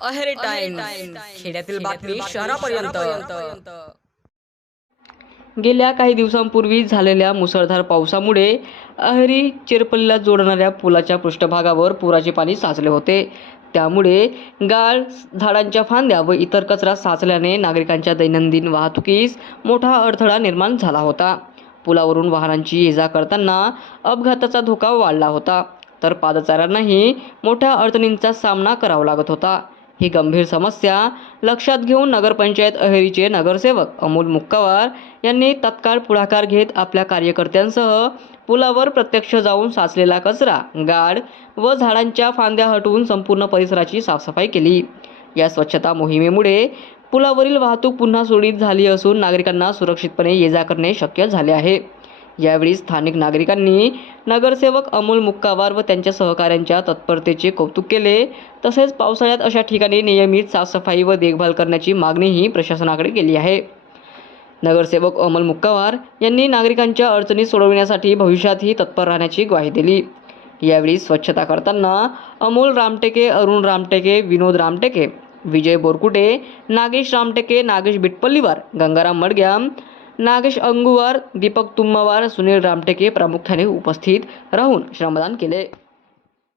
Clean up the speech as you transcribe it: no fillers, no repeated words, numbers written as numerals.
Aheri times, खेड्यातील बातमी शहरापर्यंत। गेल्या काही दिवसांपूर्वी झालेल्या मुसळधार पावसामुळे अहेरी चिरपल्लीला जोडणाऱ्या पुलाच्या पृष्ठभागावर पुराचे पाणी साचले होते। त्यामुळे गाळ, झाडांच्या फांद्या व इतर कचरा साचल्याने नागरिकांच्या दैनंदिन वाहतुकीस मोठा अडथळा निर्माण झाला होता। पुलावरून वाहनांची ये-जा करताना अपघाताचा धोका वाढला होता, तर पादचाऱ्यांनाही मोठ्या अडचणींचा सामना करावा लागत होता। ही गंभीर समस्या लक्षात घेऊन नगरपंचायत अहेरीचे नगरसेवक अमोल मुक्कावार यांनी तत्काळ पुढाकार घेत आपल्या कार्यकर्त्यांसह पुलावर प्रत्यक्ष जाऊन साचलेला कचरा, गाळ व झाडांच्या फांद्या हटवून संपूर्ण परिसराची साफसफाई केली। या स्वच्छता मोहिमेमुळे पुलावरील वाहतूक पुन्हा सुरळीत झाली असून नागरिकांना सुरक्षितपणे ये-जा करणे शक्य झाले आहे। यावेळी स्थानिक नागरिकांनी नगरसेवक अमोल मुक्कावार व त्यांच्या सहकाऱ्यांच्या तत्परतेचे कौतुक केले। तसेच पावसाळ्यात अशा ठिकाणी नियमित साफसफाई व देखभाल करण्याची मागणीही प्रशासनाकडे केली आहे। नगरसेवक अमोल मुक्कावार यांनी नागरिकांच्या अडचणी सोडविण्यासाठी भविष्यातही तत्पर राहण्याची ग्वाही दिली। यावेळी स्वच्छता करताना अमोल रामटेके, अरुण रामटेके, विनोद रामटेके, विजय बोरकुटे, नागेश रामटेके, नागेश बिटपल्लीवार, गंगाराम मडग्याम, नागेश अंगुवार, दीपक तुम्मवार, सुनील रामटेके प्रामुख्याने उपस्थित राहून श्रमदान केले।